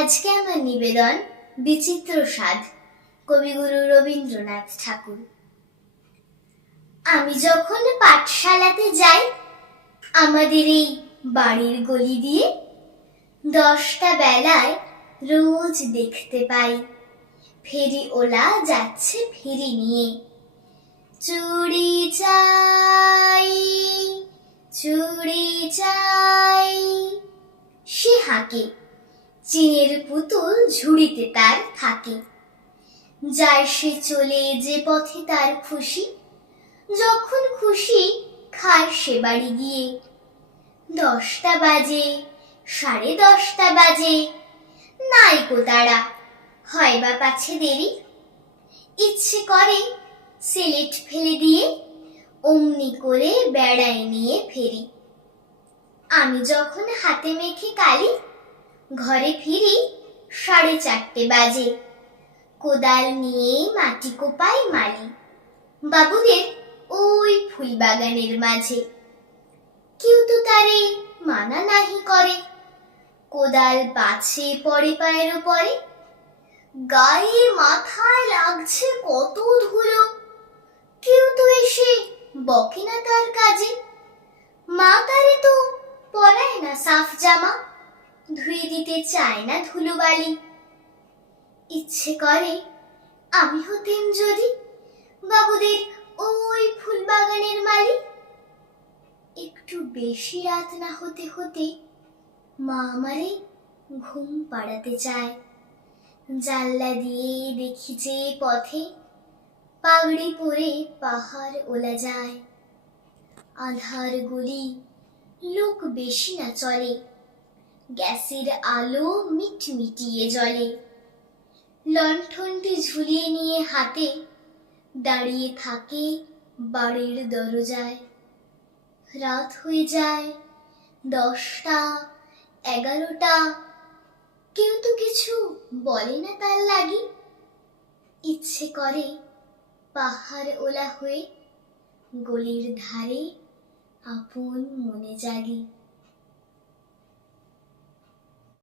আজকে আমার নিবেদন বিচিত্র স্বাদ, কবিগুরু রবীন্দ্রনাথ ঠাকুর। আমি যখন পাঠশালাতে যাই, আমাদের এই বাড়ির গলি দিয়ে দশটা বেলায় রোজ দেখতে পাই। ফেরি ওলা যাচ্ছে ফেরি নিয়ে। চুড়ি চাই চুড়ি চাই, সে হাঁকে। চিনের পুতুল ঝুড়িতে তার থাকে। যায় সে চলে যে পথে তার খুশি, যখন খুশি খায় সে বাড়ি গিয়ে। দশটা বাজে, সাড়ে দশটা বাজে নাইকো তারা, হয় বা পাছে দেরি? ইচ্ছে করে সিলেট ফেলে দিয়ে অমনি করে বেড়ায় নিয়ে ফেরি। আমি যখন হাতে মেখে কালি ঘরে ফিরি সাড়ে চারটে বাজে। কোদাল নিয়ে মাটি কোপাই মালি। বাবুদের ওই ফুল বাগানের মাঝে। কেউ তো তারে মানা নাহি করে। কোদাল বাছে পড়ে পায়ের উপরে। গায়ে মাথায় লাগছে কত ধুলো। কেউ তো এসে বকে না তার কাজে। মা তারে তো পরায় না সাফ জামা। দিতে চায় না ধুলোবালি। ইচ্ছে করে আমি হতেন যদি বাবুদের ওই ফুল বাগানের মালি একটু বেশি রাত না হতে হতে মা আমারে ঘুম পাড়াতে চায়। জানলা দিয়ে দেখি যে পথে পাগড়ি পরে পাহাড় ওলা যায়। আধার গলি লোক বেশি না চলে। গ্যাসের আলো মিটমিটিয়ে জ্বলে। লণ্ঠনটি ঝুলিয়ে নিয়ে হাতে দাঁড়িয়ে থাকে বাড়ির দরজায়। রাত হয়ে যায়, দশটা, এগারোটা। কেউ তো কিছু বলে না তার লাগি। ইচ্ছে করে পাহাড় ওলা হয়ে গলির ধারে আপন মনে জাগি।